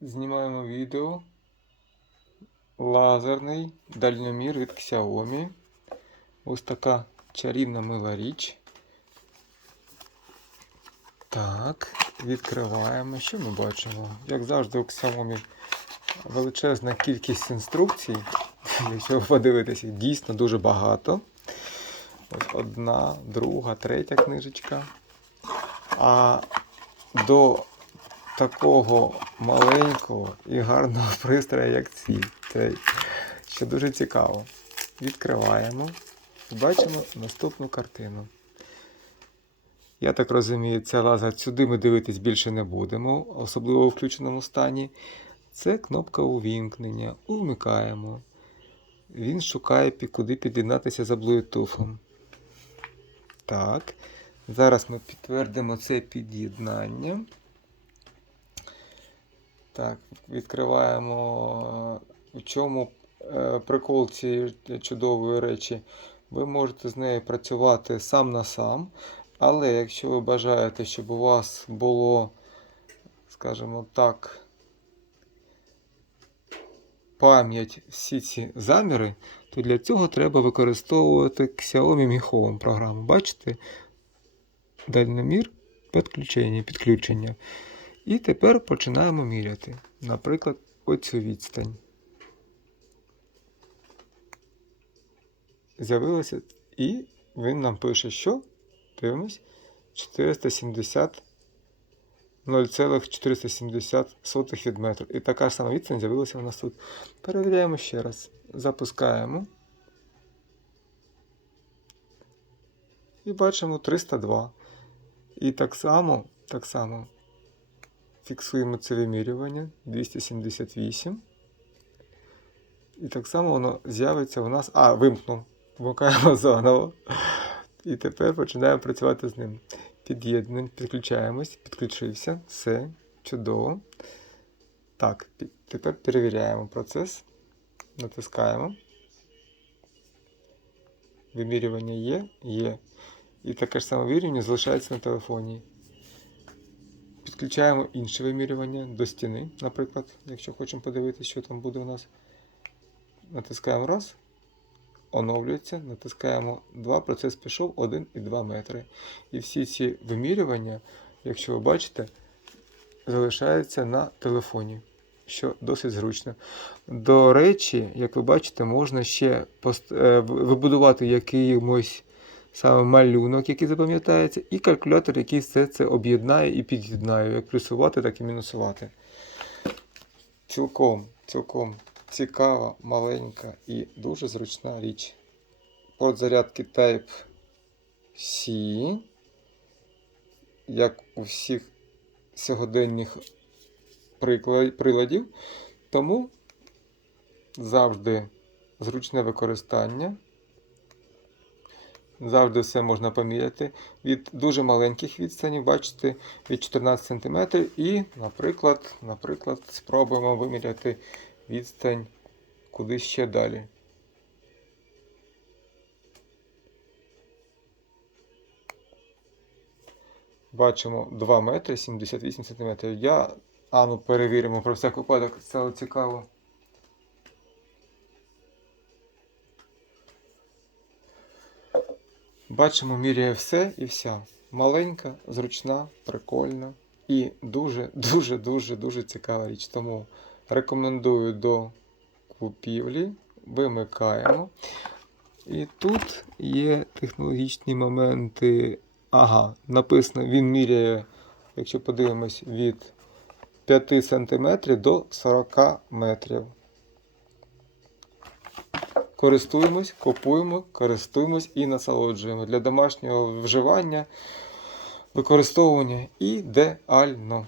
Знімаємо відео. Лазерний дальномір від Xiaomi. Ось така чарівна мила річ. Так, відкриваємо. Що ми бачимо? Як завжди, у Xiaomi величезна кількість інструкцій. Якщо ви подивитеся, дійсно дуже багато. Ось одна, друга, третя книжечка. А до такого маленького і гарного пристрою, як ці. Це що дуже цікаво. Відкриваємо і бачимо наступну картину. Я так розумію, ця лазер сюди ми дивитись більше не будемо, особливо у включеному стані. Це кнопка увімкнення. Увмикаємо. Він шукає, куди під'єднатися за Bluetooth. Так. Зараз ми підтвердимо це під'єднання. Так, відкриваємо, в чому е, прикол цієї чудової речі. Ви можете з нею працювати сам на сам, але якщо ви бажаєте, щоб у вас було, скажімо так, пам'ять всі ці заміри, то для цього треба використовувати Xiaomi Mi Home програму. Бачите? Дальномір підключення. підключення. І тепер починаємо міряти. Наприклад, оцю відстань. З'явилося, і він нам пише, що дивимось 470 0,470 від метру. І така ж сама відстань з'явилася у нас тут. Перевіряємо ще раз. Запускаємо. І бачимо 302. І так само, так само фіксуємо це вимірювання 278. І так само воно з'явиться у нас. А, вимкнув. Вмикаємо заново. І тепер починаємо працювати з ним. Під'єднуємо, підключаємось, підключився. Все, чудово. Так, тепер перевіряємо процес. Натискаємо. Вимірювання є? Є. І таке ж саме вимірювання залишається на телефоні. Підключаємо інше вимірювання до стіни, наприклад, якщо хочемо подивитися, що там буде у нас. Натискаємо раз. Оновлюється, натискаємо 2, процес пішов 1 і 2 метри. І всі ці вимірювання, якщо ви бачите, залишаються на телефоні, що досить зручно. До речі, як ви бачите, можна ще е, вибудувати якийсь саме малюнок, який запам'ятається, і калькулятор, який все це об'єднає і під'єднає, як плюсувати, так і мінусувати. Цілком, цілком цікава, маленька і дуже зручна річ. Порт зарядки Type-C, як у всіх сьогоденних приладів, тому завжди зручне використання. Завжди все можна поміряти. Від дуже маленьких відстанів, бачите, від 14 см. І, наприклад, наприклад, спробуємо виміряти відстань куди ще далі. Бачимо 2 метри 78 см. Я, а ну перевіримо про всяк випадок, стало цікаво. Бачимо, міряє все і вся. Маленька, зручна, прикольна і дуже, дуже, дуже, дуже цікава річ. Тому рекомендую до купівлі. Вимикаємо. І тут є технологічні моменти. Ага, написано, він міряє, якщо подивимось, від 5 см до 40 метрів. Користуємось, купуємо, користуємось і насолоджуємо. Для домашнього вживання, використовування ідеально.